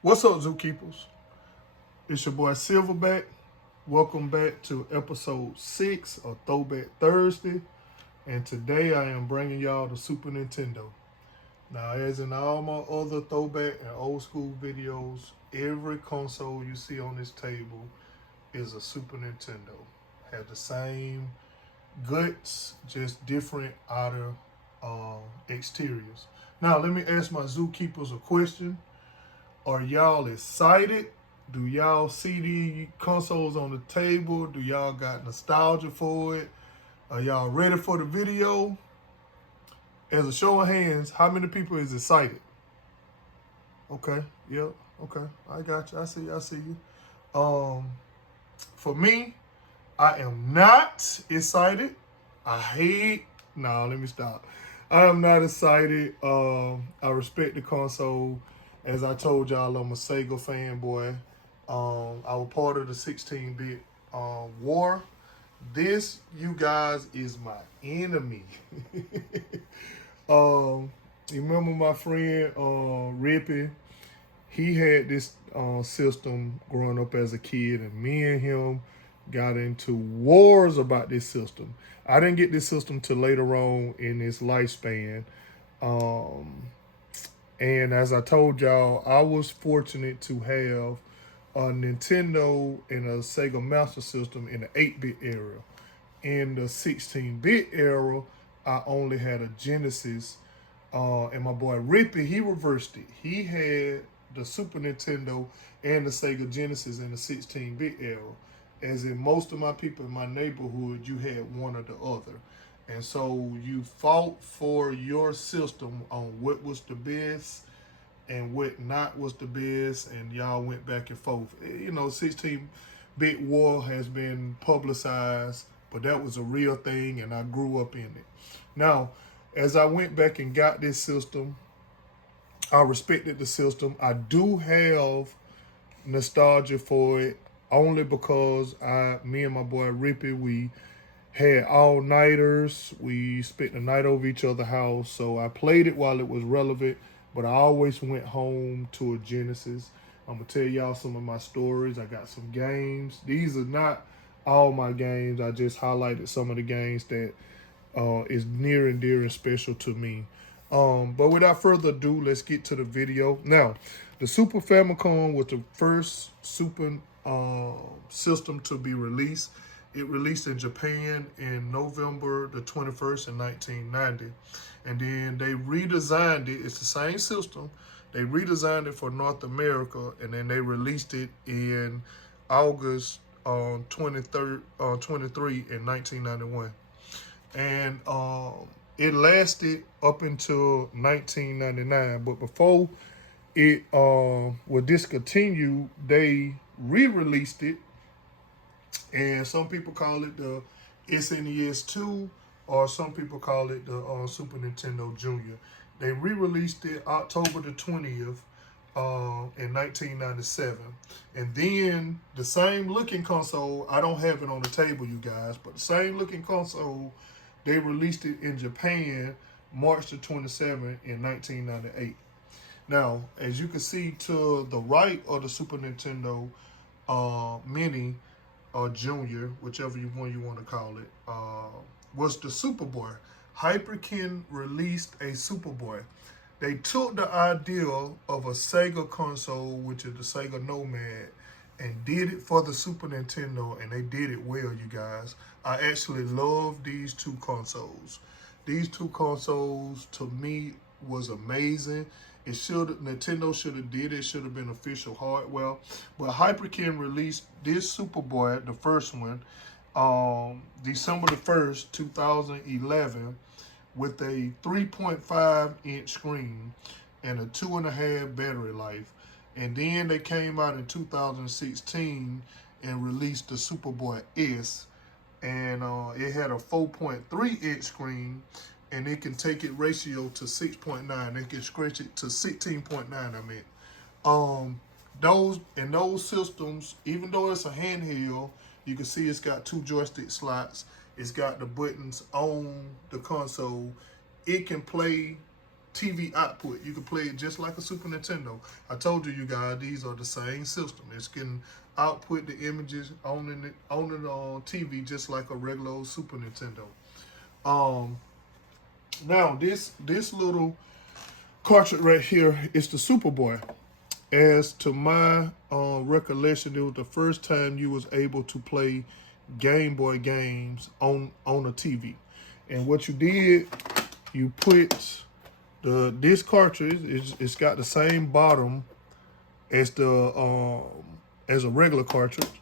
What's up, Zookeepers? It's your boy Silverback. Welcome back to episode 6 of Throwback Thursday. And today I am bringing y'all the Super Nintendo. Now, as in all my other throwback and old school videos, every console you see on this table is a Super Nintendo. Have the same guts, just different outer exteriors. Now, let me ask my Zookeepers a question. Are y'all excited? Do y'all see the consoles on the table? Do y'all got nostalgia for it? Are y'all ready for the video? As a show of hands, how many people is excited? Okay, yep, okay, I got you. I see you. For me, I am not excited. I hate. No, let me stop. I am not excited. I respect the console. As I told y'all, I'm a Sega fanboy. I was part of the 16-bit war. This, you guys, is my enemy. You remember my friend Rippy? He had this system growing up as a kid, and me and him got into wars about this system. I didn't get this system till later on in its lifespan. Um, and as I told y'all, I was fortunate to have a Nintendo and a Sega Master System in the 8-bit era. In the 16-bit era, I only had a Genesis. And my boy Rippy, he reversed it. He had the Super Nintendo and the Sega Genesis in the 16-bit era. As in most of my people in my neighborhood, you had one or the other. And so you fought for your system on what was the best and what not was the best, and y'all went back and forth. 16-bit war has been publicized, but that was a real thing, and I grew up in it. Now, as I went back and got this system, I respected the system. I do have nostalgia for it only because me and my boy Rippy, we had all-nighters. We spent the night over each other's house, so I played it while it was relevant, but I always went home to a Genesis. I'm going to tell y'all some of my stories. I got some games. These are not all my games. I just highlighted some of the games that is near and dear and special to me. But without further ado, let's get to the video. Now, the Super Famicom was the first Super system to be released. It released in Japan in November the 21st in 1990. And then they redesigned it. It's the same system. They redesigned it for North America, and then they released it in August 23 in 1991. And it lasted up until 1999. But before it was discontinued, they re-released it, and some people call it the SNES 2, or some people call it the Super Nintendo Junior. They re-released it October the 20th in 1997. And then the same looking console, I don't have it on the table, you guys, but the same looking console, they released it in Japan March the 27th in 1998. Now, as you can see to the right of the Super Nintendo Mini or Junior, whichever one you want to call it, was the Superboy. Hyperkin released a Superboy. They took the idea of a Sega console, which is the Sega Nomad, and did it for the Super Nintendo, and they did it well, you guys. I actually love these two consoles. These two consoles, to me, was amazing. Nintendo should have did it. Should have been official hardware. But Hyperkin released this Superboy, the first one, December the 1st, 2011, with a 3.5-inch screen and a 2.5 battery life. And then they came out in 2016 and released the Superboy S, and it had a 4.3-inch screen, and it can take it ratio to 6.9. It can stretch it to 16.9. I mean, those systems, even though it's a handheld, you can see it's got two joystick slots. It's got the buttons on the console. It can play TV output. You can play it just like a Super Nintendo. I told you guys, these are the same system. It's can output the images on the TV just like a regular old Super Nintendo. Now this little cartridge right here is the Superboy. As to my recollection, it was the first time you was able to play Game Boy games on a TV. And what you did, you put this cartridge. It's got the same bottom as as a regular cartridge,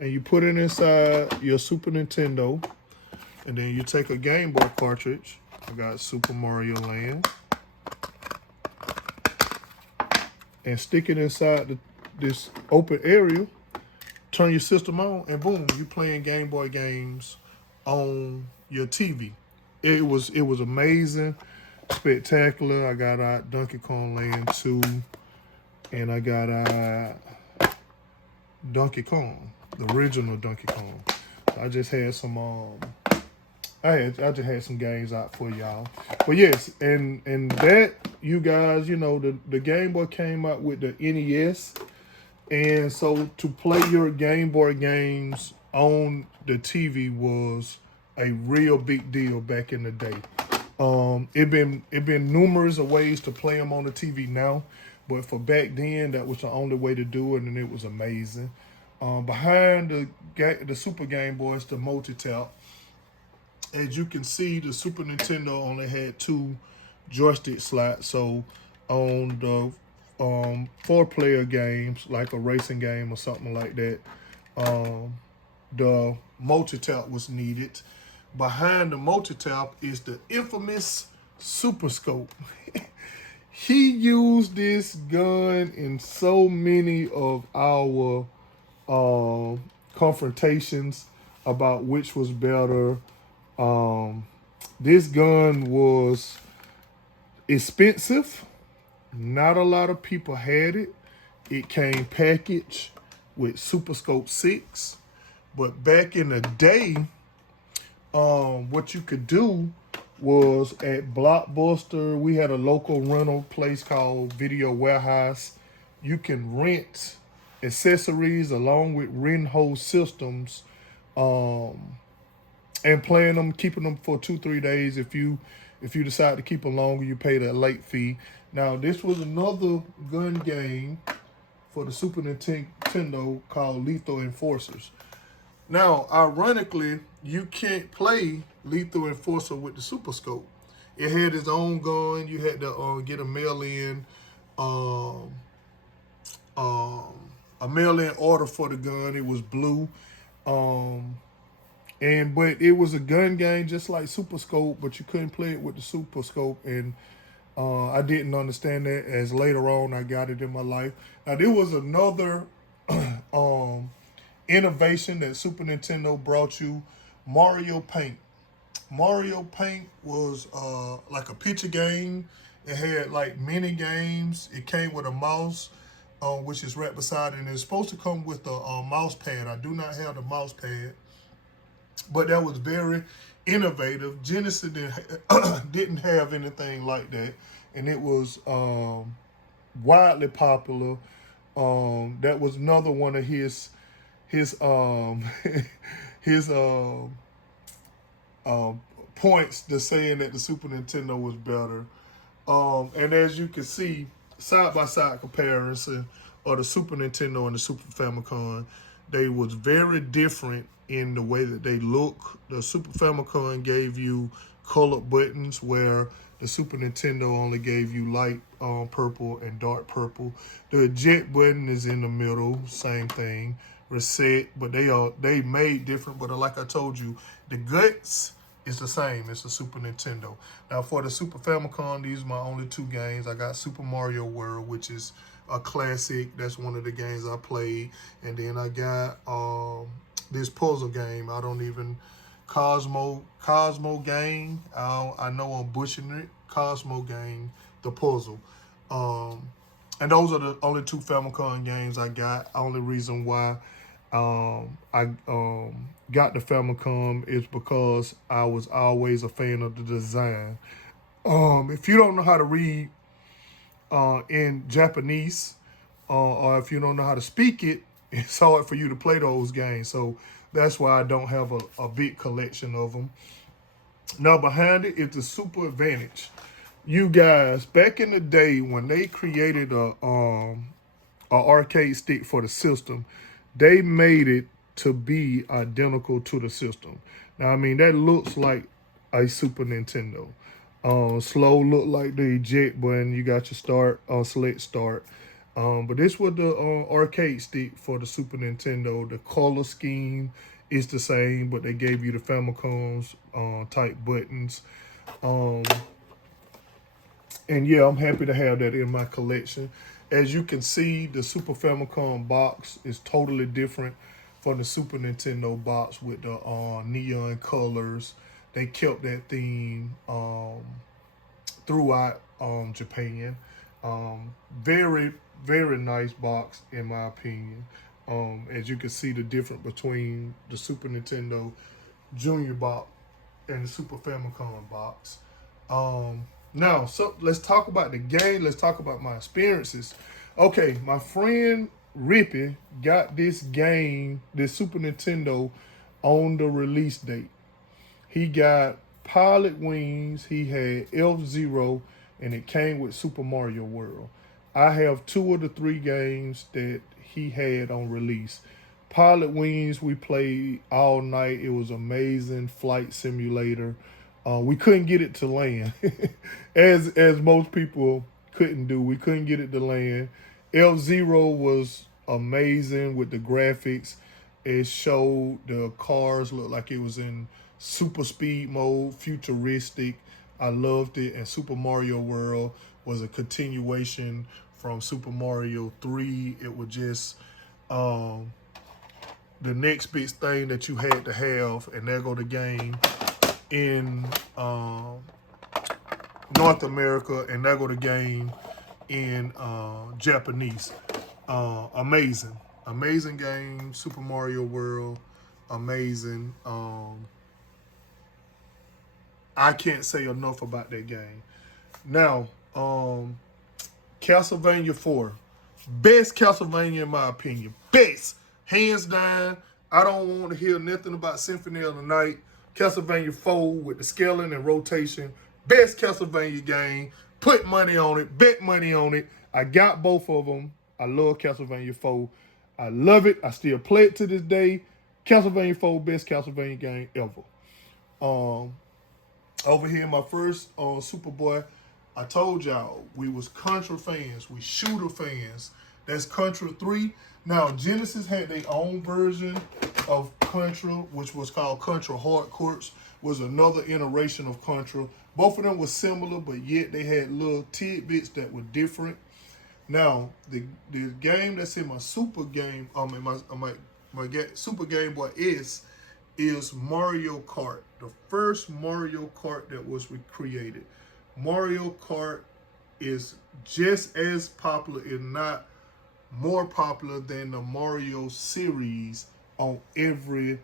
and you put it inside your Super Nintendo, and then you take a Game Boy cartridge. I got Super Mario Land, and stick it inside this open area. Turn your system on, and boom, you playing Game Boy games on your TV. It was amazing, spectacular. I got out Donkey Kong Land 2, and I got out Donkey Kong, the original Donkey Kong. I just had some I just had some games out for y'all. But yes, and that, you guys, you know, the Game Boy came out with the NES. And so to play your Game Boy games on the TV was a real big deal back in the day. It been numerous of ways to play them on the TV now, but for back then, that was the only way to do it, and it was amazing. Behind the Super Game Boy is the multi-tap. As you can see, the Super Nintendo only had 2 joystick slots. So on the 4-player games, like a racing game or something like that, the multi-tap was needed. Behind the multi-tap is the infamous Super Scope. He used this gun in so many of our confrontations about which was better. This gun was expensive. Not a lot of people had it. It came packaged with Super Scope 6. But back in the day, what you could do was at Blockbuster, we had a local rental place called Video Warehouse. You can rent accessories along with renting whole systems, and playing them, keeping them for 2-3 days. If you decide to keep them longer, you pay that late fee. Now, this was another gun game for the Super Nintendo called Lethal Enforcers. Now, ironically, you can't play Lethal Enforcer with the Super Scope. It had its own gun. You had to get a mail-in order for the gun. It was blue. But it was a gun game just like Super Scope, but you couldn't play it with the Super Scope. And I didn't understand that, as later on I got it in my life. Now, there was another innovation that Super Nintendo brought you, Mario Paint. Mario Paint was like a picture game. It had like mini games. It came with a mouse, which is right beside it. And it's supposed to come with a mouse pad. I do not have the mouse pad, but that was very innovative. Genesis didn't have anything like that, and it was widely popular. That was another one of his points to saying that the Super Nintendo was better. And as you can see, side-by-side comparison of the Super Nintendo and the Super Famicom, they was very different in the way that they look. The Super Famicom gave you colored buttons, where the Super Nintendo only gave you light purple and dark purple. The eject button is in the middle, same thing. Reset, but they made different. But like I told you, the guts is the same. It's the Super Nintendo. Now, for the Super Famicom, these are my only 2 games. I got Super Mario World, which is a classic. That's one of the games I played. And then I got this puzzle game. Cosmo game. I know I'm butchering it. Cosmo game, the puzzle. And those are the only 2 Famicom games I got. Only reason why I got the Famicom is because I was always a fan of the design. If you don't know how to read in Japanese, or if you don't know how to speak it, it's hard for you to play those games. So that's why I don't have a big collection of them. Now behind it is the Super Advantage. You guys, back in the day when they created a arcade stick for the system, they made it to be identical to the system. Now, I mean, that looks like a Super Nintendo. Slow look like the eject button. You got your start, select start. But this was the arcade stick for the Super Nintendo. The color scheme is the same, but they gave you the Famicom's type buttons. And yeah, I'm happy to have that in my collection. As you can see, the Super Famicom box is totally different from the Super Nintendo box with the neon colors. They kept that theme throughout Japan. Very, very nice box in my opinion. As you can see the difference between the Super Nintendo Junior box and the Super Famicom box. Now, so let's talk about the game. Let's talk about my experiences. Okay, my friend Rippy got this game, this Super Nintendo, on the release date. He got Pilot Wings, he had F-Zero, and it came with Super Mario World. I have 2 of the 3 games that he had on release. Pilot Wings, we played all night. It was amazing flight simulator. We couldn't get it to land, as most people couldn't do. We couldn't get it to land. F-Zero was amazing with the graphics. It showed the cars looked like it was in super speed mode, futuristic. I loved it. And Super Mario World was a continuation from Super Mario 3. It was just the next big thing that you had to have, and there go the game in North America, and there go the game in Japanese. Amazing game. Super Mario World, amazing. I can't say enough about that game. Now, Castlevania 4, best Castlevania in my opinion, best, hands down. I don't want to hear nothing about Symphony of the Night. Castlevania 4 with the scaling and rotation. Best Castlevania game. Put money on it. Bet money on it. I got both of them. I love Castlevania 4. I love it. I still play it to this day. Castlevania 4, best Castlevania game ever. Over here, my first Superboy, I told y'all, we was Contra fans. We shooter fans. That's Contra 3. Now, Genesis had their own version of Contra, which was called Contra Hard Courts, was another iteration of Contra. Both of them were similar, but yet they had little tidbits that were different. Now, the game that's in my Super Game, my Super Game Boy is Mario Kart. The first Mario Kart that was created. Mario Kart is just as popular, if not more popular than the Mario series on every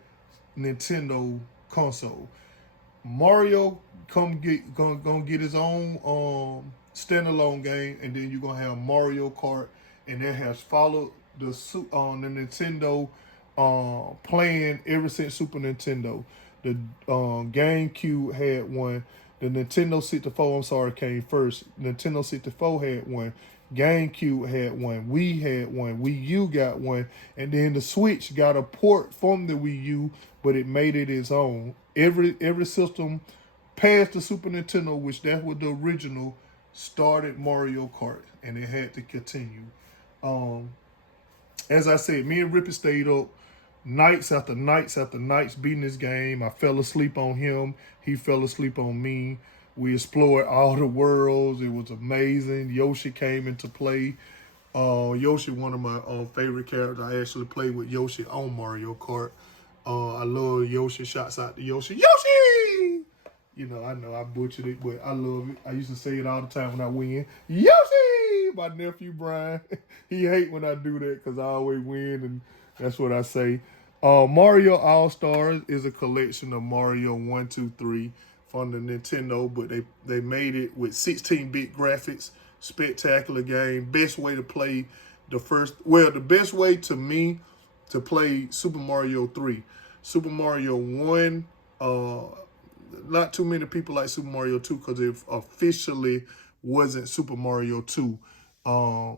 Nintendo console. Mario gonna get his own standalone game, and then you're gonna have Mario Kart, and that has followed the Nintendo playing ever since Super Nintendo. The GameCube had one. The Nintendo 64, came first. Nintendo 64 had one. GameCube had one. Wii had one. Wii U got one. And then the Switch got a port from the Wii U, but it made it its own. Every system past the Super Nintendo, which that was the original, started Mario Kart, and it had to continue. As I said, me and Rippy stayed up nights after nights after nights beating this game. I fell asleep on him. He fell asleep on me. We explored all the worlds. It was amazing. Yoshi came into play. Yoshi, one of my favorite characters. I actually played with Yoshi on Mario Kart. I love Yoshi. Shots out to Yoshi. Yoshi! You know I butchered it, but I love it. I used to say it all the time when I win. Yoshi! My nephew Brian, he hate when I do that because I always win, and that's what I say. Mario All-Stars is a collection of Mario 1, 2, 3 from the Nintendo, but they made it with 16-bit graphics. Spectacular game. Best way to play the best way to me to play Super Mario 3. Super Mario 1, not too many people like Super Mario 2 because it officially wasn't Super Mario 2.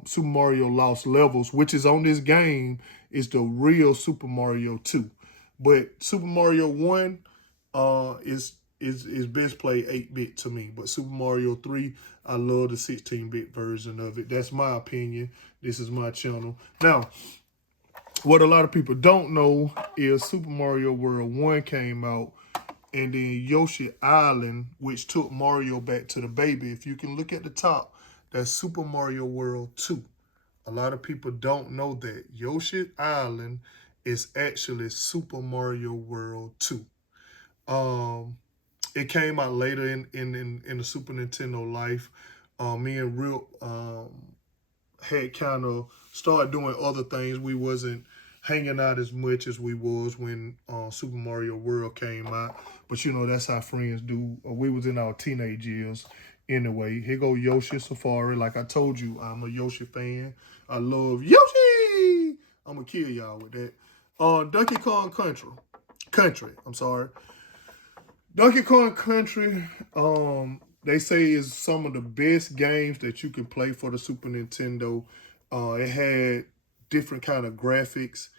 Super Mario Lost Levels, which is on this game, is the real Super Mario 2. But Super Mario 1 is best played 8-bit to me. But Super Mario 3, I love the 16-bit version of it. That's my opinion. This is my channel. Now, what a lot of people don't know is Super Mario World 1 came out, and then Yoshi Island, which took Mario back to the baby. If you can look at the top, that's Super Mario World 2. A lot of people don't know that. Yoshi Island is actually Super Mario World 2. It came out later in the Super Nintendo life. Me and Rip had kind of started doing other things. We wasn't hanging out as much as we was when Super Mario World came out. But, you know, that's how friends do. We was in our teenage years anyway. Here go Yoshi Safari. Like I told you, I'm a Yoshi fan. I love Yoshi. I'm going to kill y'all with that. Donkey Kong Country, I'm sorry. Donkey Kong Country, they say is some of the best games that you can play for the Super Nintendo. It had different kind of graphics.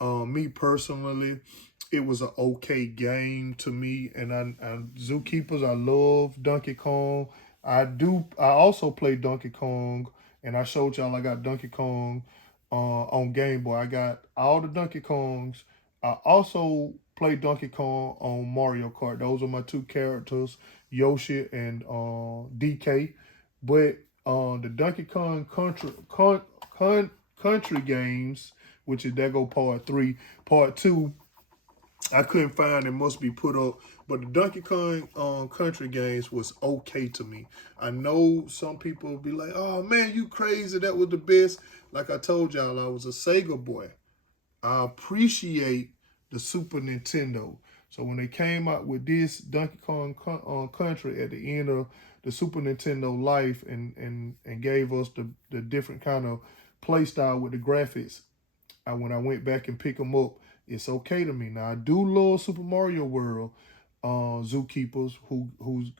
Me personally, it was an okay game to me. And I Zookeepers, I love Donkey Kong. I also play Donkey Kong, and I showed y'all I got Donkey Kong on Game Boy. I got all the Donkey Kongs. I also play Donkey Kong on Mario Kart. Those are my two characters, Yoshi and DK. But the Donkey Kong Country games, which is that go part 3, part 2, I couldn't find. It must be put up. But the Donkey Kong Country games was okay to me. I know some people will be like, oh man, you crazy, that was the best. Like I told y'all, I was a Sega boy. I appreciate the Super Nintendo. So when they came out with this Donkey Kong Country at the end of the Super Nintendo life and gave us the different kind of play style with the graphics, when I went back and pick them up, it's okay to me. Now, I do love Super Mario World, Zookeepers, who's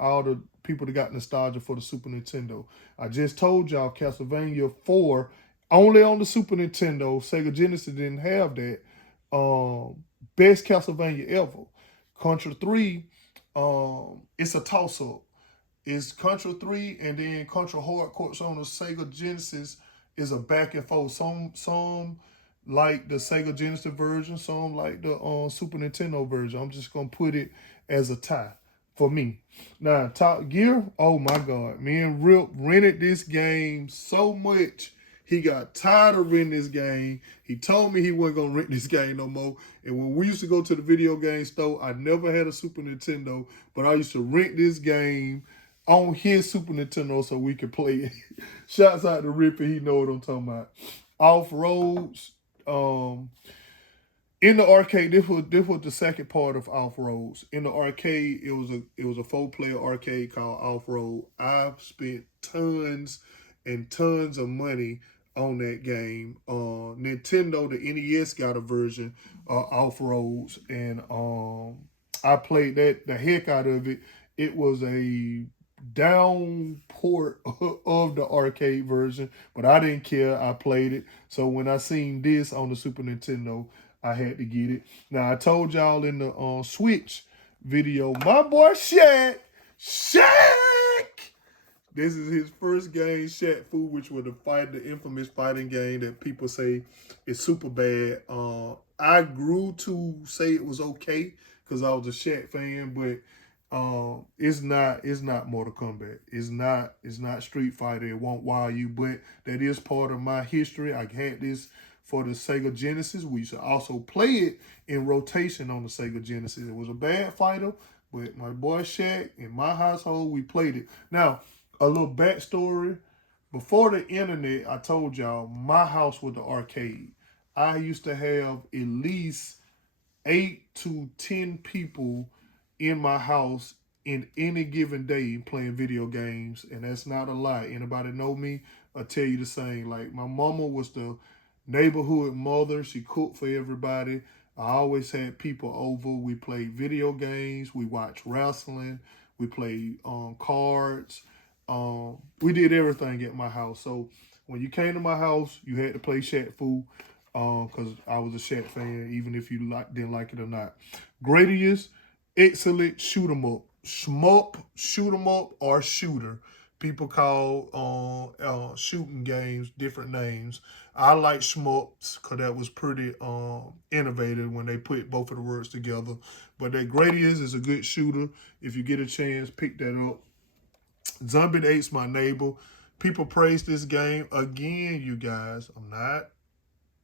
all the people that got nostalgia for the Super Nintendo. I just told y'all Castlevania 4, only on the Super Nintendo. Sega Genesis didn't have that. Best Castlevania ever. Contra 3, it's a toss-up. It's Contra 3 and then Contra Hard Corps on the Sega Genesis is a back and forth. Some like the Sega Genesis version, some like the Super Nintendo version. I'm just gonna put it as a tie for me. Now, Top Gear, oh my God. Me and Rip rented this game so much. He got tired of renting this game. He told me he wasn't gonna rent this game no more. And when we used to go to the video game store, I never had a Super Nintendo, but I used to rent this game on his Super Nintendo so we could play it. Shouts out to Rippy, he know what I'm talking about. Off-Roads, in the arcade, this was the second part of Off-Roads. In the arcade, it was a 4-player arcade called Off-Road. I've spent tons and tons of money on that game. Nintendo, the NES got a version of Off-Roads, and I played that the heck out of it. It was a down port of the arcade version, but I didn't care. I played it. So when I seen this on the Super Nintendo, I had to get it. Now, I told y'all in the Switch video, my boy Shaq, this is his first game, Shaq Fu, which was the infamous fighting game that people say is super bad. I grew to say it was okay because I was a Shaq fan, but it's not Mortal Kombat. It's not Street Fighter. It won't wow you, but that is part of my history. I had this for the Sega Genesis. We used to also play it in rotation on the Sega Genesis. It was a bad fighter, but my boy Shaq, in my household, we played it. Now, a little backstory. Before the internet, I told y'all, my house was the arcade. I used to have at least 8 to 10 people in my house in any given day playing video games, and that's not a lie. Anybody know me, I'll tell you the same. Like, my mama was the neighborhood mother. She cooked for everybody. I always had people over. We played video games. We watched wrestling. We played cards. We did everything at my house. So when you came to my house, you had to play Shaq Fu, because I was a Shaq fan, even if you didn't like it or not. Gradius, excellent shoot 'em up. Shmup, shoot 'em up, or shooter. People call shooting games different names. I like shmups because that was pretty innovative when they put both of the words together. But that Gradius is a good shooter. If you get a chance, pick that up. Zombie 8's my neighbor. People praise this game. Again, you guys, I'm not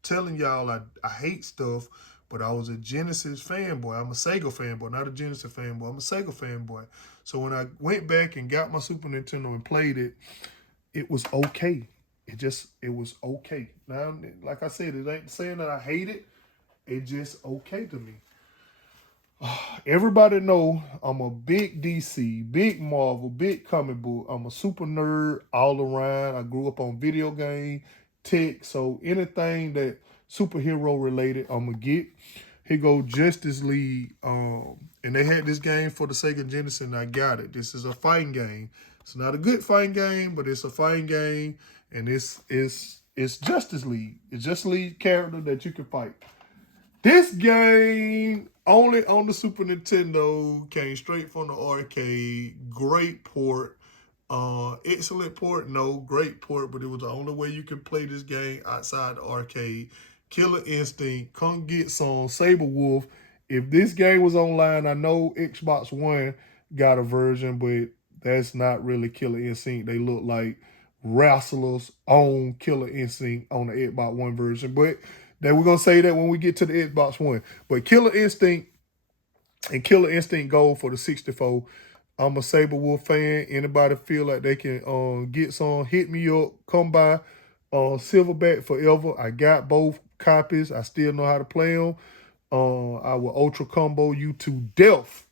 telling y'all I hate stuff, but I was a Genesis fanboy. I'm a Sega fanboy, not a Genesis fanboy. I'm a Sega fanboy. So when I went back and got my Super Nintendo and played it, it was okay. It was okay. Now, like I said, it ain't saying that I hate it. It's just okay to me. Everybody know I'm a big DC, big Marvel, big comic book. I'm a super nerd all around. I grew up on video game, tech, so anything that superhero related, I'm gonna get. Here go Justice League, and they had this game for the Sega Genesis, and I got it. This is a fighting game. It's not a good fighting game, but it's a fighting game, and it's Justice League. It's Justice League character that you can fight. This game, only on the Super Nintendo, came straight from the arcade. Great port. Excellent port, no, great port, but it was the only way you could play this game outside the arcade. Killer Instinct, come get some. Saber Wolf. If this game was online, I know Xbox One got a version, but that's not really Killer Instinct. They look like wrestlers on Killer Instinct on the Xbox One version, but we're going to say that when we get to the Xbox One. But Killer Instinct and Killer Instinct Gold for the 64. I'm a Saber Wolf fan. Anybody feel like they can get some, hit me up. Come by. Silverback forever. I got both copies. I still know how to play them. I will ultra combo you to death.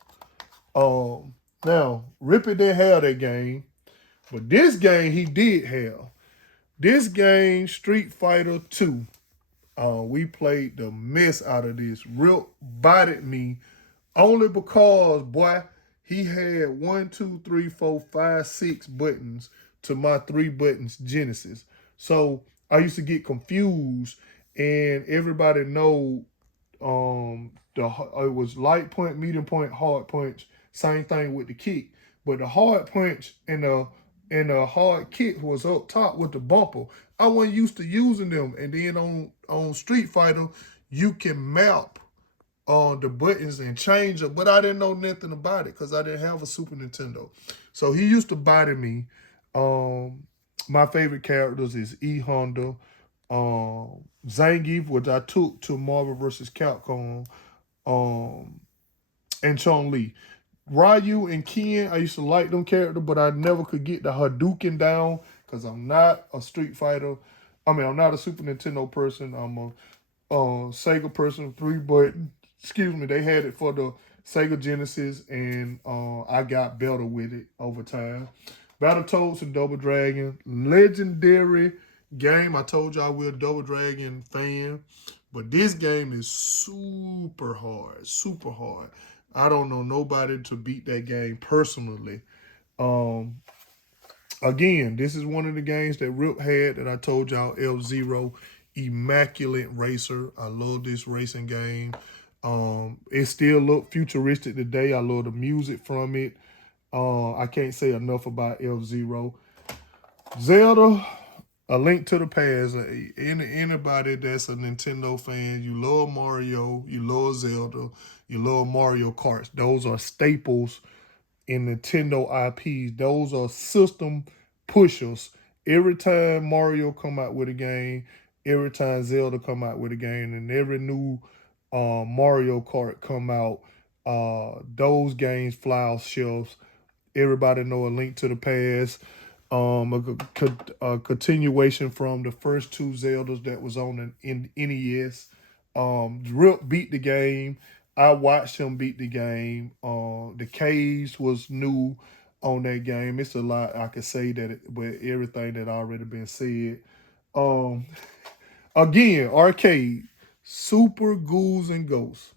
Now, Rippy didn't have that game. But this game he did have. This game, Street Fighter 2. We played the mess out of this. Rip bodied me only because, boy, he had 1, 2, 3, 4, 5, 6 buttons to my 3 buttons Genesis. So I used to get confused, and everybody know it was light punch, medium punch, hard punch. Same thing with the kick, but the hard punch and the hard kick was up top with the bumper. I wasn't used to using them, and then on Street Fighter, you can map on the buttons and change it, but I didn't know nothing about it because I didn't have a Super Nintendo. So he used to body me. My favorite characters is E Honda, Zangief, which I took to Marvel vs. Capcom, and Chun-Li. Ryu and Ken, I used to like them characters, but I never could get the Hadouken down because I'm not a Street Fighter. I'm not a Super Nintendo person. I'm a Sega person, 3 button. Excuse me, they had it for the Sega Genesis, and I got better with it over time. Battletoads and Double Dragon, legendary game. I told y'all we're a Double Dragon fan, but this game is super hard, super hard. I don't know nobody to beat that game personally. Again, this is one of the games that Rip had that I told y'all, F-Zero, immaculate racer. I love this racing game. It still look futuristic today. I love the music from it. I can't say enough about F-Zero. Zelda, A Link to the Past. Anybody that's a Nintendo fan, you love Mario, you love Zelda, you love Mario Kart. Those are staples in Nintendo IPs. Those are system pushers. Every time Mario come out with a game, every time Zelda come out with a game, and every new Mario Kart come out, those games fly off shelves. Everybody know A Link to the Past. A continuation from the first 2 Zeldas that was on an NES. Rip beat the game. I watched him beat the game. The cage was new on that game. It's a lot I could say that, but everything that already been said. Um, Again, arcade, Super Ghouls and Ghosts.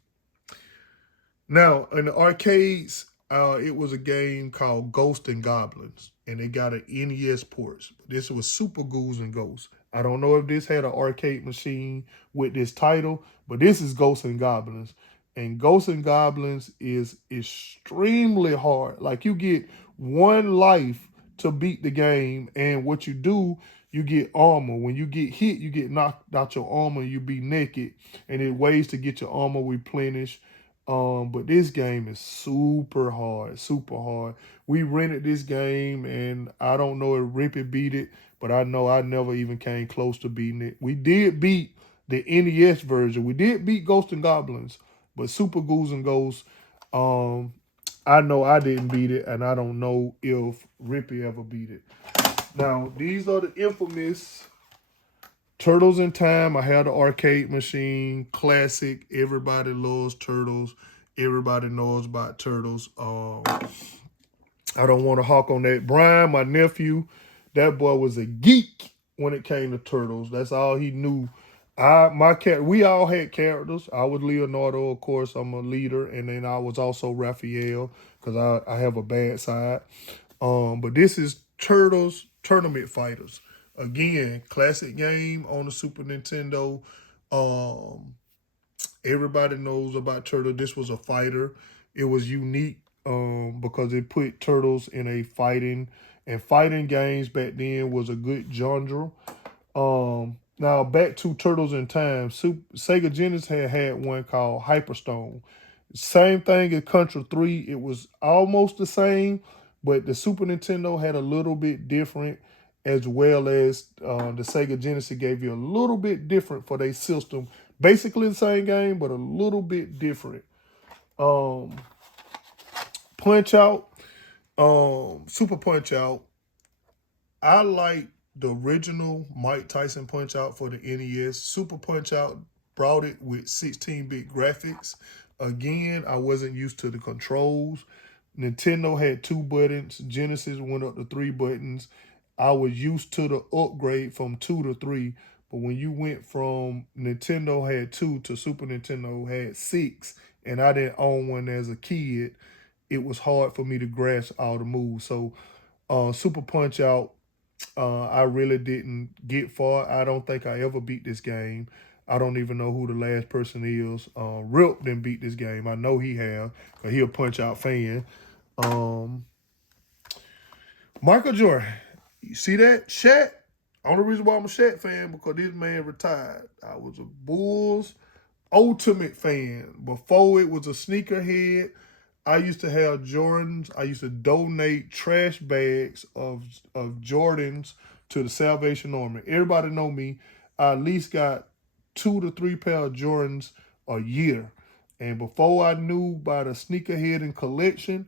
Now, in the arcades, it was a game called Ghosts and Goblins, and they got an NES port. This was Super Ghouls and Ghosts. I don't know if this had an arcade machine with this title, but this is Ghosts and Goblins. And Ghosts and Goblins is extremely hard. Like, you get one life to beat the game, and what you do, you get armor. When you get hit, you get knocked out your armor, you be naked, and it ways to get your armor replenished. But this game is super hard, super hard. We rented this game, and I don't know if Rippy beat it, but I know I never even came close to beating it. We did beat the NES version. We did beat Ghosts and Goblins, but Super Ghouls and Ghosts, I know I didn't beat it, and I don't know if Rippy ever beat it. Now, these are the infamous Turtles in Time. I had the arcade machine, classic. Everybody loves Turtles. Everybody knows about Turtles. I don't want to hawk on that. Brian, my nephew, that boy was a geek when it came to Turtles. That's all he knew. We all had characters. I was Leonardo, of course. I'm a leader, and then I was also Raphael because I have a bad side. But this is Turtles Tournament Fighters. Again, classic game on the Super Nintendo. Everybody knows about Turtle. This was a fighter. It was unique because it put Turtles in a fighting, and fighting games back then was a good genre. Now back to Turtles in Time. Sega Genesis had one called Hyperstone. Same thing as Contra 3. It was almost the same, but the Super Nintendo had a little bit different, as well as the Sega Genesis gave you a little bit different for their system. Basically the same game, but a little bit different. Punch Out, Super Punch Out. I like the original Mike Tyson Punch Out for the NES. Super Punch Out brought it with 16-bit graphics. Again, I wasn't used to the controls. Nintendo had 2 buttons. Genesis went up to 3 buttons. I was used to the upgrade from 2 to 3. But when you went from Nintendo had 2 to Super Nintendo had 6, and I didn't own one as a kid, it was hard for me to grasp all the moves. So Super Punch Out, I really didn't get far. I don't think I ever beat this game. I don't even know who the last person is. Rip didn't beat this game. I know he have, because he a Punch Out fan. Michael Jordan. You see that? Shaq. Only reason why I'm a Shaq fan, because this man retired. I was a Bulls ultimate fan. Before it was a sneakerhead, I used to have Jordans. I used to donate trash bags of Jordans to the Salvation Army. Everybody know me. I at least got 2 to 3 pair of Jordans a year. And before I knew about a sneakerhead and collection,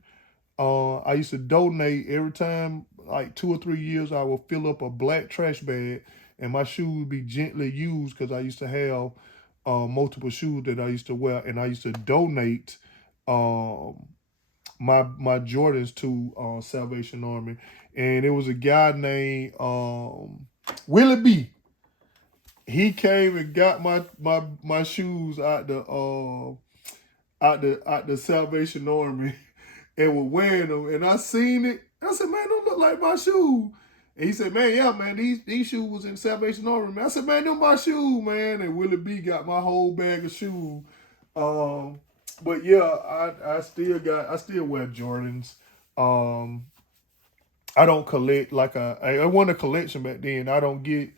I used to donate every time, like 2 or 3 years, I would fill up a black trash bag, and my shoes would be gently used because I used to have multiple shoes that I used to wear, and I used to donate my Jordans to Salvation Army. And it was a guy named Willie B. He came and got my shoes out the Salvation Army and were wearing them. And I seen it. I said, man, don't look like my shoes. And he said, man, yeah, man, these shoes was in Salvation Army, man. I said, man, them my shoes, man. And Willie B got my whole bag of shoes. But yeah, I still wear Jordans. I don't collect like I won a collection back then. I don't get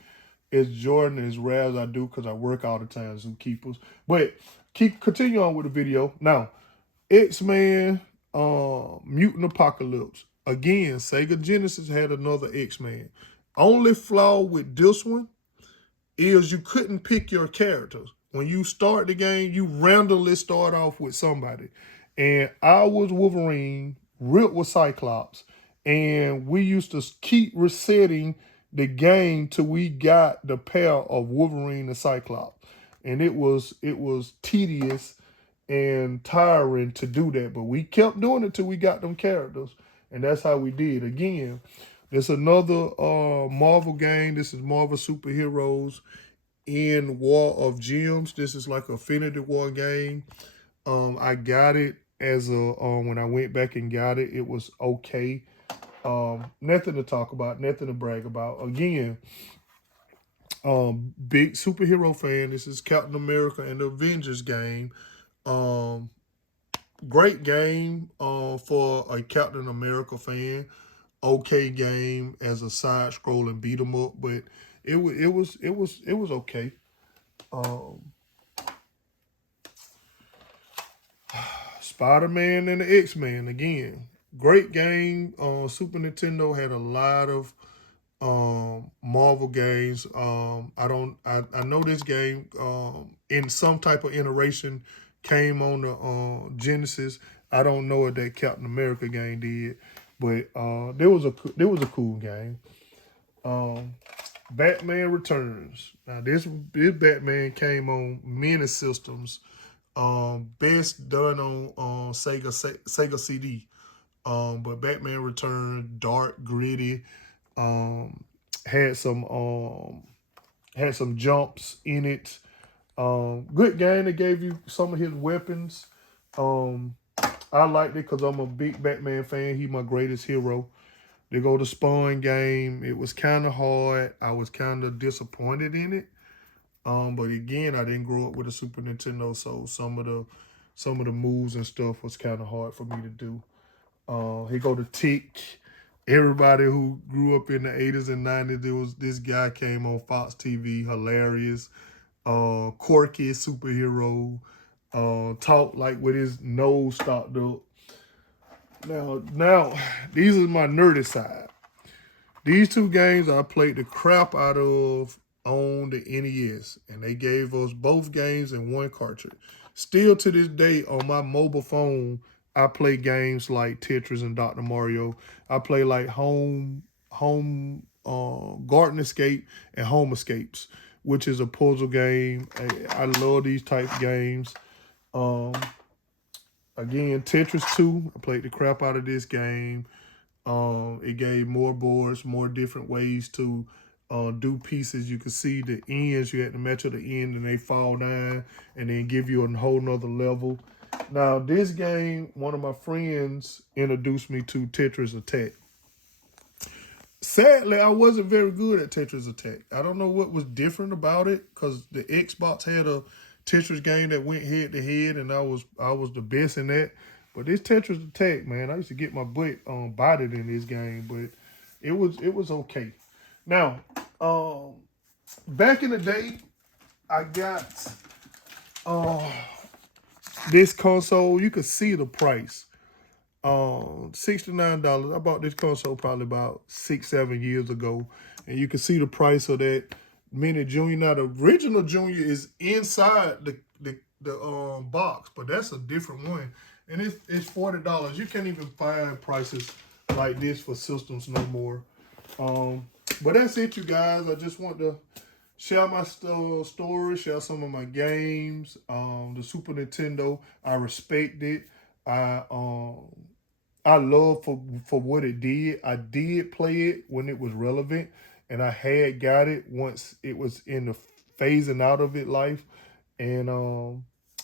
as Jordan as rare as I do because I work all the time, Zookeepers. But continue on with the video. Now, X-Men, Mutant Apocalypse. Again, Sega Genesis had another X-Men. Only flaw with this one is you couldn't pick your characters. When you start the game, you randomly start off with somebody. And I was Wolverine, Rip was Cyclops, and we used to keep resetting the game till we got the pair of Wolverine and Cyclops. And it was tedious, and tiring to do that. But we kept doing it till we got them characters. And that's how we did. Again, there's another Marvel game. This is Marvel Superheroes in War of Gems. This is like a Infinity War game. I got it as a when I went back and got it, it was okay. Nothing to talk about, nothing to brag about. Again, big superhero fan. This is Captain America and the Avengers game. Um, Great game for a Captain America fan. Okay game as a side scrolling beat 'em up, but it was okay. Um, Spider-Man and the X-Men again. Great game. Super Nintendo had a lot of Marvel games. I know this game in some type of iteration came on the Genesis. I don't know what that Captain America game did, but there was a cool game. Um, Batman Returns. Now this Batman came on many systems. Best done on Sega CD. But Batman Returns, dark, gritty. Um, had some um had some jumps in it. Good game. They gave you some of his weapons. Um, I liked it because I'm a big Batman fan. He my greatest hero. They go to Spawn game. It was kind of hard. I was kind of disappointed in it. But again, I didn't grow up with a Super Nintendo, so some of the moves and stuff was kind of hard for me to do. He go to Tick. Everybody who grew up in the 80s and 90s, there was this guy came on Fox TV, hilarious, quirky superhero, talk like with his nose stopped up. Now, these are my nerdy side. These two games I played the crap out of on the NES, and they gave us both games in one cartridge. Still to this day on my mobile phone, I play games like Tetris and Dr. Mario. I play like Garden Escape and Home Escapes, which is a puzzle game. I love these type games. Um, Again, Tetris 2, I played the crap out of this game. It gave more boards, more different ways to do pieces. You could see the ends. You had to match at the end and they fall down and then give you a whole nother level. Now, this game, one of my friends introduced me to Tetris Attack. Sadly, I wasn't very good at Tetris Attack. I don't know what was different about it because the Xbox had a Tetris game that went head to head, and I was the best in that. But this Tetris Attack, man, I used to get my butt bodied in this game, but it was okay. Now, back in the day, I got this console. You could see the price. $69. I bought this console probably about 6-7 years ago, and you can see the price of that Mini Junior. Now the original Junior is inside the box, but that's a different one, and it's $40. You can't even find prices like this for systems no more. But that's it, you guys. I just want to share my story, share some of my games. The Super Nintendo, I respect it. I love for what it did. I did play it when it was relevant, and I had got it once it was in the phasing out of it life. And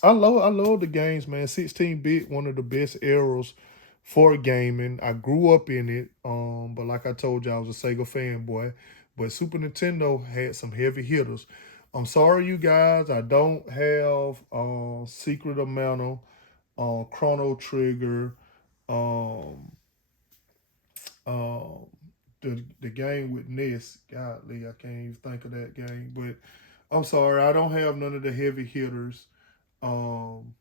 I love the games, man. 16-bit, one of the best eras for gaming. I grew up in it. But like I told you, I was a Sega fanboy. But Super Nintendo had some heavy hitters. I'm sorry, you guys. I don't have Secret of Mana, Chrono Trigger, um, um, the game with Ness. Godly, I can't even think of that game. But I'm sorry, I don't have none of the heavy hitters. Um,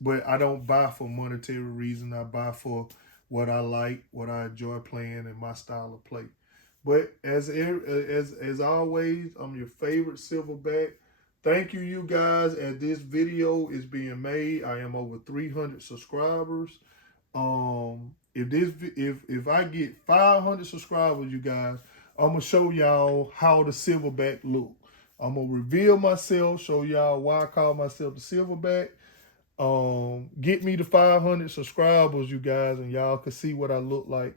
but I don't buy for monetary reason. I buy for what I like, what I enjoy playing, and my style of play. But as always, I'm your favorite Silverback. Thank you, you guys. As this video is being made, I am over 300 subscribers. If I get 500 subscribers, you guys, I'm gonna show y'all how the Silverback look. I'm gonna reveal myself, show y'all why I call myself the Silverback. Get me to 500 subscribers, you guys, and y'all can see what I look like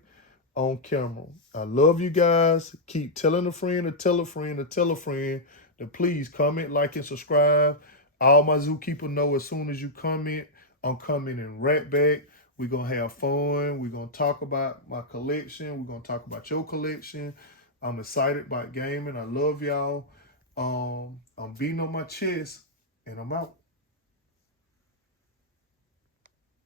on camera. I love you guys. Keep telling a friend to tell a friend to tell a friend to please comment, like, and subscribe. All my zookeepers know as soon as you comment, I'm coming in right back. We're going to have fun. We're going to talk about my collection. We're going to talk about your collection. I'm excited about gaming. I love y'all. I'm beating on my chest, and I'm out.